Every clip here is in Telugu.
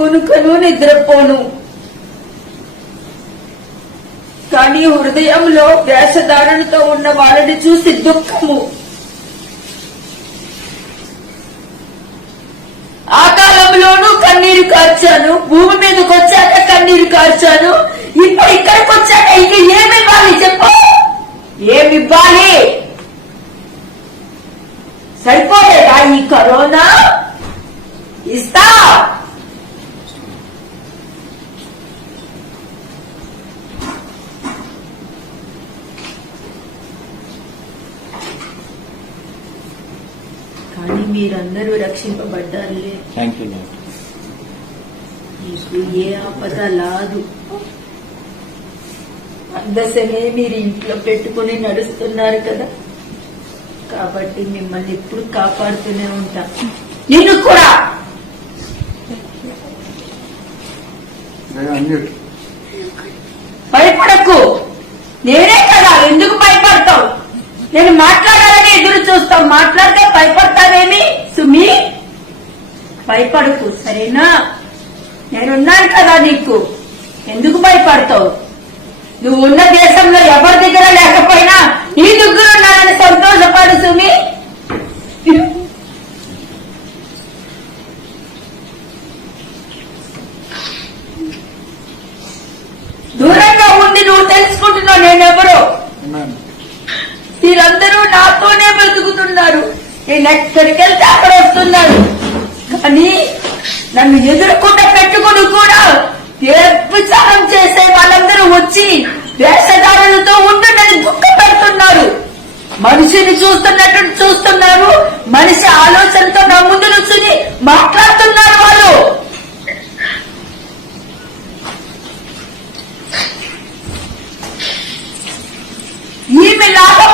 కొనుకను నిద్రపోను. కానీ హృదయంలో వేషధారణతో ఉన్న వాళ్ళని చూసి దుఃఖము. ఆ కాలంలోనూ కన్నీరు కార్చాను భూమి మీదకి వచ్చాక కన్నీరు కార్చాను ఇప్పుడు ఇక్కడికి వచ్చాక ఇక ఏమి ఇవ్వాలి చెప్పు? ఏమి ఇవ్వాలి? సరిపోలేదా ఈ కరోనా? ఇస్తా కానీ మీరందరూ రక్షింపబడ్డారులే. ఏ ఆపద లాదు. అందసమే మీరు ఇంట్లో పెట్టుకుని నడుస్తున్నారు కదా. కాబట్టి మిమ్మల్ని ఎప్పుడు కాపాడుతూనే ఉంటా. నిన్ను కూడా. భయపడకు. నేనే కదా ఎందుకు భయపడతావు? నేను ఎదురు చూస్తావు మాట్లాడితే భయపడతావేమి? సుమి? భయపడకు సరేనా? నేనున్నాను కదా నీకు. ఎందుకు భయపడతావు? నువ్వు ఉన్న దేశంలో ఎవరి దగ్గర లేకపోయినా నీ దగ్గర ఉన్నానని సంతోషపడు సుమి. దూరంగా ఉండి నువ్వు తెలుసుకుంటున్నావు నేనెవరో. వీరందరూ నాతోనే బ్రతుకుతున్నారు. నేను ఎక్కడికి వెళ్తే అక్కడ వస్తున్నారు. కానీ నన్ను ఎదుర్కొంట పెట్టుకుని కూడా వ్యభిచారం చేసే వాళ్ళందరూ వచ్చి వేషధారులతో ఉంటుందని దుఃఖ పెడుతున్నారు. మనిషిని చూస్తున్నట్టు చూస్తున్నారు. మనిషి ఆలోచనతో నా ముందు నుంచుని మాట్లాడుతున్నారు వాళ్ళు. ఈమె లాభం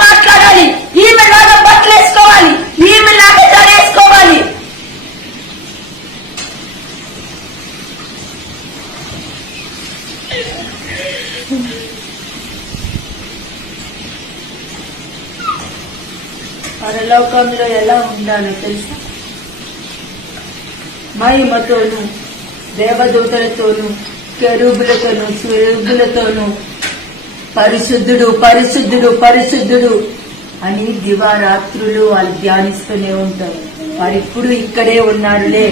పరలోకంలో ఎలా ఉండాలో తెలుసు. మహిమతోను దేవదూతలతోనూ కెరూబులతోనూ స్వరూబులతోనూ పరిశుద్ధుడు పరిశుద్ధుడు పరిశుద్ధుడు అని దివారాత్రులు వాళ్ళు ధ్యానిస్తూనే ఉంటారు. వారు ఇప్పుడు ఇక్కడే ఉన్నారులే.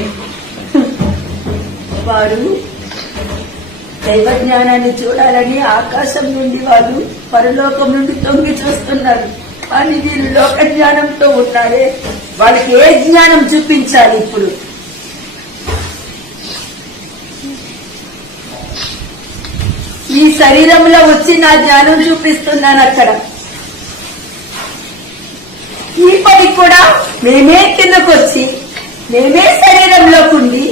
వారు దైవ జ్ఞానాన్ని చూడాలని ఆకాశం నుండి వాళ్ళు పరలోకం నుండి తొంగి చూస్తున్నారు. అని వీళ్ళు లోక జ్ఞానంతో ఉన్నారే. వాళ్ళకి ఏ జ్ఞానం చూపించాలి ఇప్పుడు? ఈ శరీరంలో వచ్చి నా జ్ఞానం చూపిస్తున్నాను అక్కడ. ఈ పని కూడా మేమే కిందకొచ్చి మేమే శరీరంలోకి ఉండి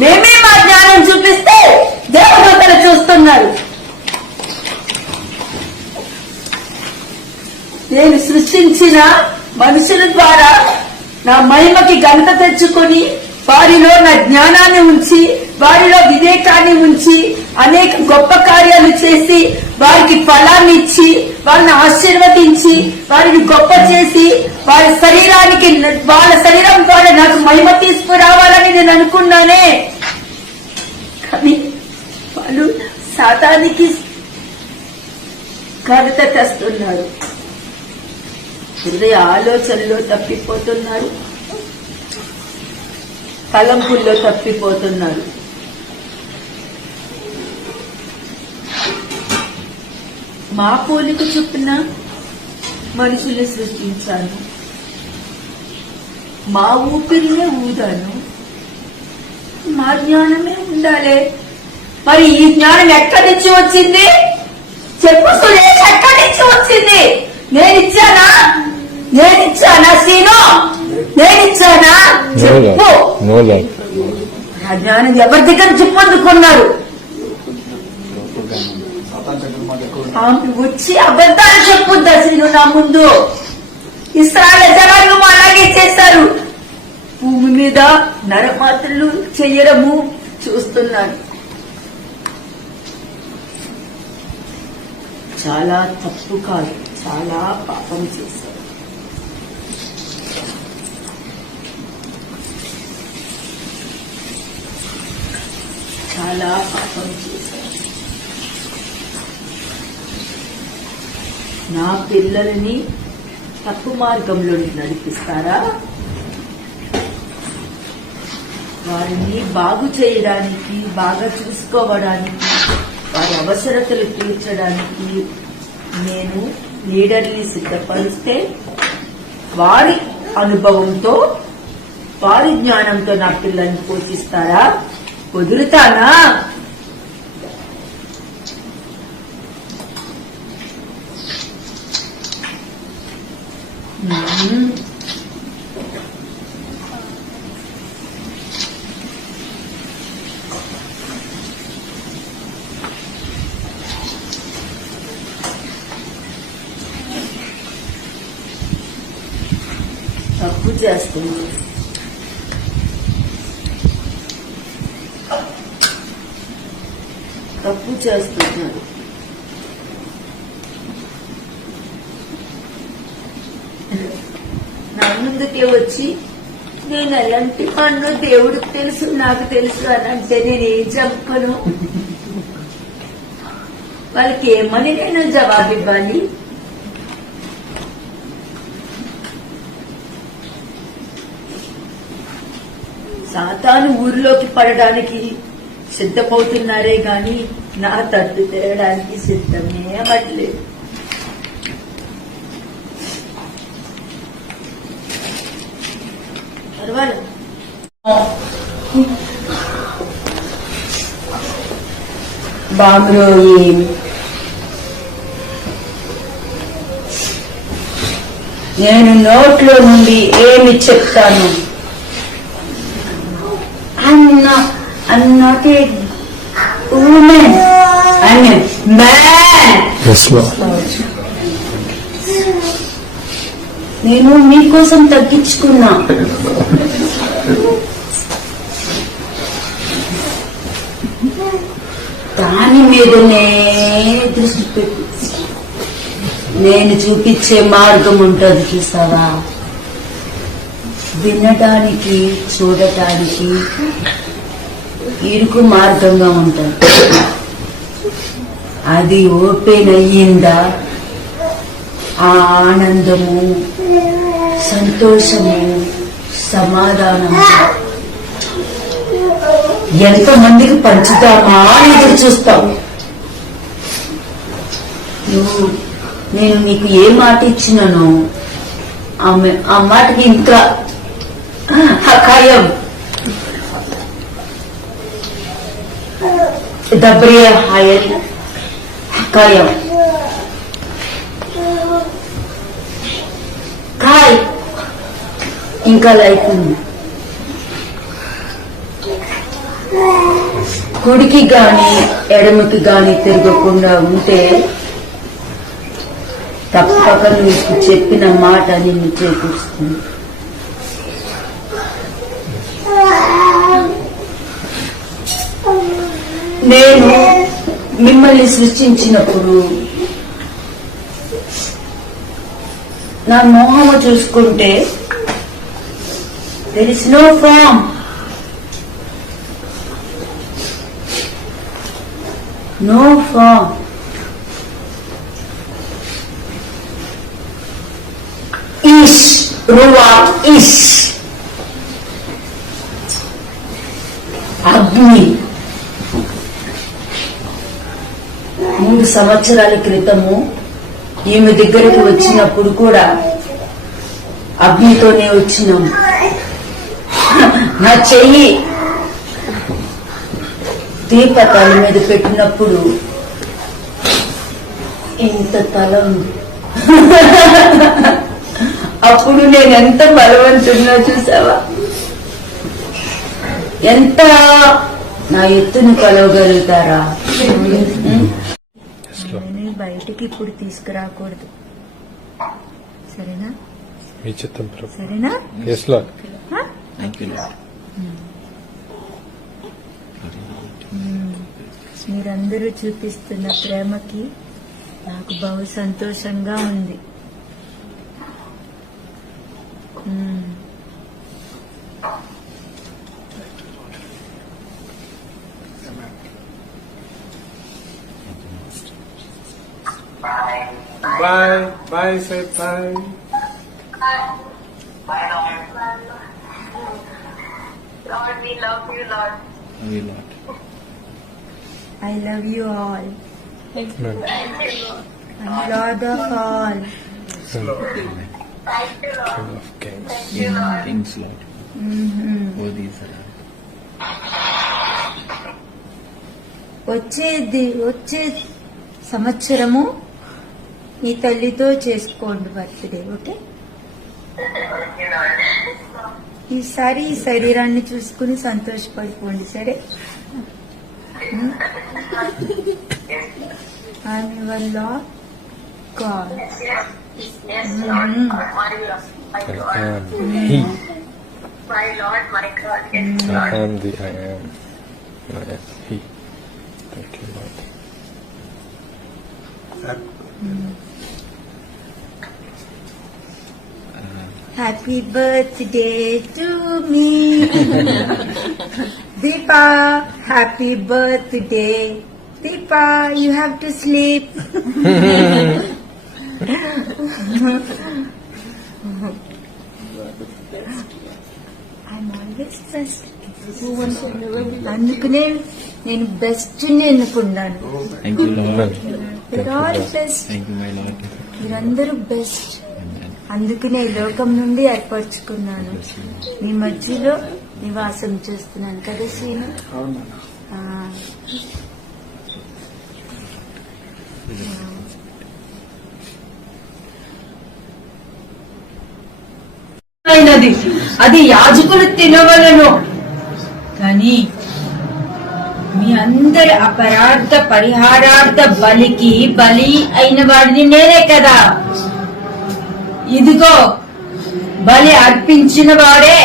మేమే మా జ్ఞానం చూపిస్తే దేవదూతలు చూస్తున్నారు. నేను సృష్టించిన మనుషుల ద్వారా నా మహిమకి ఘనత తెచ్చుకొని వారిలో నా జ్ఞానాన్ని ఉంచి వారిలో వివేకాన్ని ఉంచి అనేక గొప్ప కార్యాలు చేసి వారికి ఫలాన్ని ఇచ్చి వారిని ఆశీర్వదించి వారిని గొప్ప చేసి వారి శరీరానికి వాళ్ళ శరీరం ద్వారా నాకు మహిమ తీసుకురావాలని నేను అనుకున్నానే. కానీ వాళ్ళు సాతానికి ఘనత తెస్తున్నారు. హృదయ ఆలోచనలో తప్పిపోతున్నారు. తలంపుల్లో తప్పిపోతున్నారు. మా పోలిక చొప్పున మనుషులు సృష్టించాను మా ఊపిరినే ఊదాను. మా జ్ఞానమే ఉండాలి. మరి ఈ జ్ఞానం ఎక్కడి నుంచి వచ్చింది? చెప్పు సురేష్ ఎక్కడి నుంచి వచ్చింది? నేను ఇచ్చానా నేను ఇచ్చానా సీను నేను ఇచ్చానా చెప్పు నో జ్ఞానం ఎవరి దగ్గర చెప్పొందుకున్నారు వచ్చి అబద్ధాలు చెప్పొద్దా సీను నా ముందు? ఇస్రాయల్ జనాంగం అలాగే చేశారు భూమి మీద నరమాత్రలు చెయ్యడము చూస్తున్నాను. చాలా తప్పు కాదు. చాలా పాపం చేశారు చాలా పాపం చేశారు నా పిల్లల్ని తప్పు మార్గంలో నడిపిస్తారా? వారిని బాగు చేయడానికి బాగా చూసుకోవడానికి వారి అవసరతలు తీర్చడానికి నేను లీడర్ని సిద్ధపరిస్తే వారి అనుభవంతో వారి జ్ఞానంతో నా పిల్లల్ని పోషిస్తారా? కుదురుతానా మ్మ్. చేస్తుంది. తప్పు చేస్తున్నారు. నా ముందుకే వచ్చి నేను ఎలాంటి పన్ను దేవుడికి తెలుసు నాకు తెలుసు అని అంటే నేను ఏం చెప్పను? వాళ్ళకి ఏమని నేను జవాబు ఇవ్వాలి సాతాను ఊరిలోకి పడడానికి సిద్ధమవుతున్నారే గాని నా తట్టు తేయడానికి సిద్ధమే అవ్వట్లేదు. పర్వాలేదు నేను నోట్లో నుండి ఏమి చెప్తాను? Not, I'm not a woman. I'm a man. ఎస్లో నేను మీకోసం తగ్గించుకున్నా దాని మీదనే దృష్టి పెట్టు నేను చూపించే మార్గం ఉంటుంది చూసావా వినటానికి చూడటానికి ఇరుకు మార్గంగా ఉంటుంది అది ఓపెన్ అయ్యిందా? ఆ ఆనందము సంతోషము సమాధానము. ఎంతమందికి పంచుతామా అని ఎదురు చూస్తావు నువ్వు నేను నీకు ఏ మాట ఇచ్చినానో ఆమె ఆ మాటకి ఇంకా ఖాయం దబ్రియ హాయల్ ఖాయం ఖాయ్ ఇంకా లైఫ్ ఉంది కుడికి గాని ఎడమకి గాని తిరగకుండా ఉంటే తప్పక నీకు చెప్పిన మాట నిన్ను చేకూరుస్తుంది నేను మిమ్మల్ని సృష్టించినప్పుడు నా మోహము చూసుకుంటే there is no form no form ఇష్ రువా ఇష్ అగ్ని సంవత్సరాల క్రితము ఈమె దగ్గరకు వచ్చినప్పుడు కూడా అగ్నితోనే వచ్చినాం. నా చెయ్యి దీపతాల మీద పెట్టినప్పుడు ఇంత తల. అప్పుడు నేను ఎంత బలవంతున్నా చూసావా? ఎంత నా ఎత్తును కలవగలుగుతారా? బయటికి ఇప్పుడు తీసుకురాకూడదు. సరేనా? మీ చిత్తం ప్రభు. సరేనా? మీరందరూ చూపిస్తున్న ప్రేమకి నాకు బహు సంతోషంగా ఉంది. మ్మ్. Bye. Bye. Say bye. Lord, we love you, Lord. We lot. I love you all. Thank you, Lord. I'm Lord of all. Thank you, Lord. King of kings. Thank you, Lord. King's lot. Mhm. Worthy is the Lamb. వచ్చేది వచ్చే సంవత్సరము నీ తల్లితో చేసుకోండి బర్త్డే ఓకే? ఈసారి ఈ శరీరాన్ని చూసుకుని సంతోషపడిపోండి సరే? I Mm-hmm. Happy birthday to me Deepa happy birthday Deepa you have to sleep I'm always best. అందుకనే నేను బెస్ట్ ఎన్నుకున్నాను. మీరందరూ బెస్ట్. అందుకనే లోకం నుండి ఏర్పరచుకున్నాను. మీ మధ్యలో నివాసం చేస్తున్నాను కదా శ్రీను అయినది. అది యాజకులు తినవలను. కానీ మీ అందరి అపరాధ పరిహారార్థ బలికి బలి అయిన వాడిని నేనే కదా. ఇదిగో బలి అర్పించిన వాడే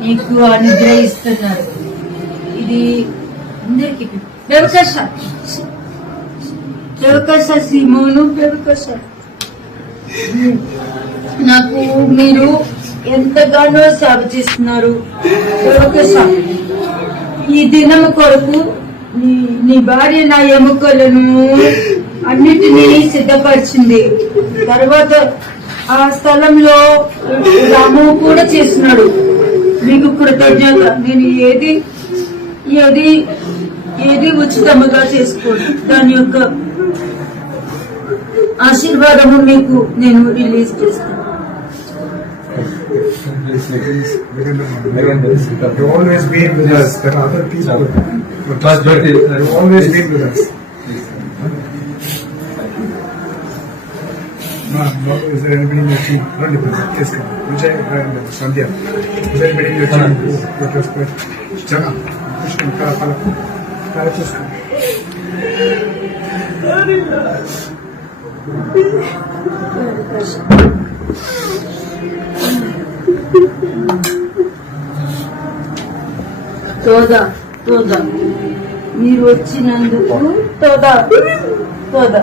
నీకు అనుగ్రహిస్తున్నారు ఇది అందరికి వ్యవకాశ వ్యవకాశ శ్రీమోను వ్యవకాశ నాకు మీరు ఎంతగానో సేవ చేస్తున్నారు. ఒక ఈ దినము కొరకు నీ నీ భార్య నా ఎముకలను అన్నిటినీ సిద్ధపరిచింది. తర్వాత ఆ స్థలంలో రాము కూడా చేస్తున్నాడు. మీకు కృతజ్ఞత. నేను ఏది ఏది ఏది ఉచితముగా చేసుకోను. దాని యొక్క ఆశీర్వాదము మీకు నేను రిలీజ్ చేస్తాను. Always been with us, but other people. You always been with us. సంధ్య చాలా కృష్ణ కళ కళ తోదా తోదా మీరు వచ్చినందుకు తోదా తోదా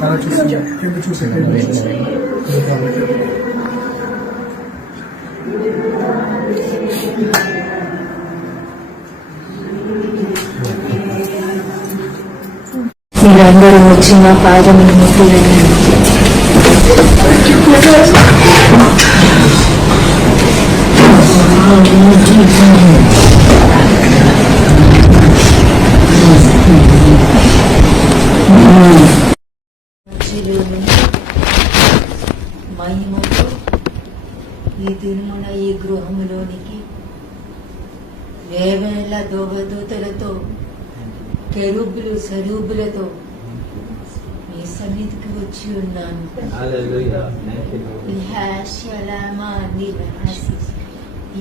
కింద చూసి కింద చూసి మీరందరూ వచ్చి నా పాదములు ముట్టులను మహిమ గృహములోనికి వేవేల దోవదూతలతో కెరూబులు సరూబులతో మీ సన్నిధికి వచ్చి ఉన్నాను.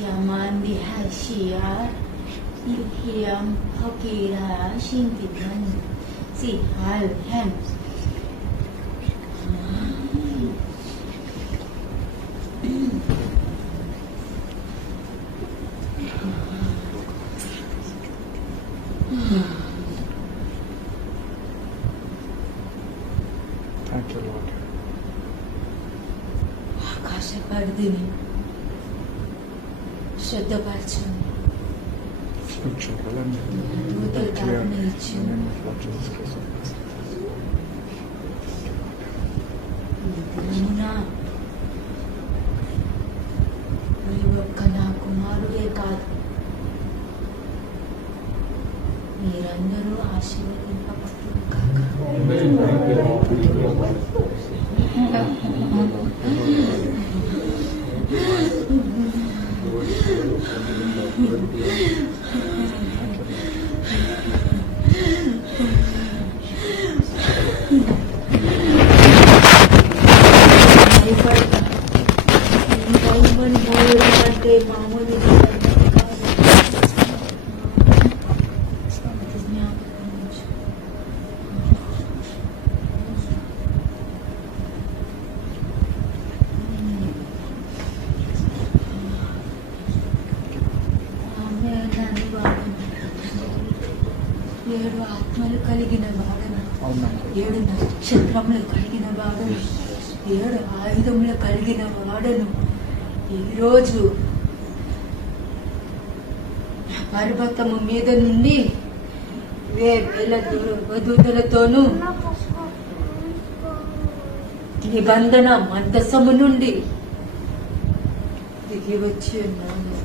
Yaman Vihashira Yuhyam Hakira Shintitan Sihal Hem మీరందరూ ఆశీర్వదింపబడుతుంది నక్షత్రములు కలిగిన వాడను. ఏడు ఆయుధములు కలిగిన వాడను. ఈరోజు పర్వతము మీద నుండి వేల వధూతలతోనూ నిబంధన మందసము నుండి దిగి వచ్చి ఉన్నాను.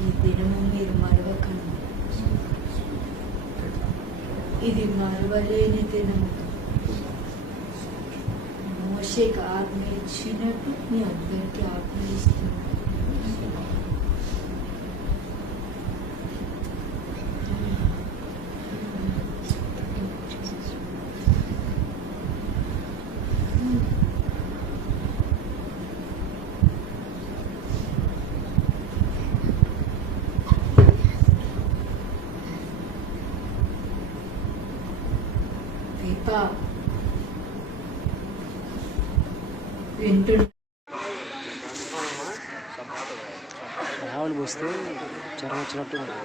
ఈ దినము మీరు మరవ ఇది మరవలేని దినం మోషేకి ఆజ్ఞ ఇచ్చినట్టు మీ అందరికీ ఆజ్ఞ ఇస్తున్నాను. వింటు ఆవులు పోస్తే జ్వరం వచ్చినట్టు ఉంది.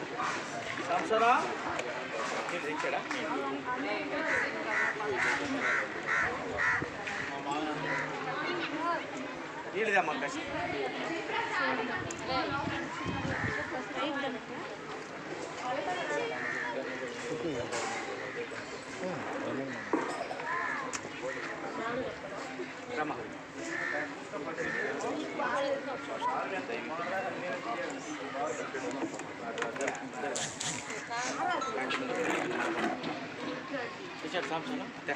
对。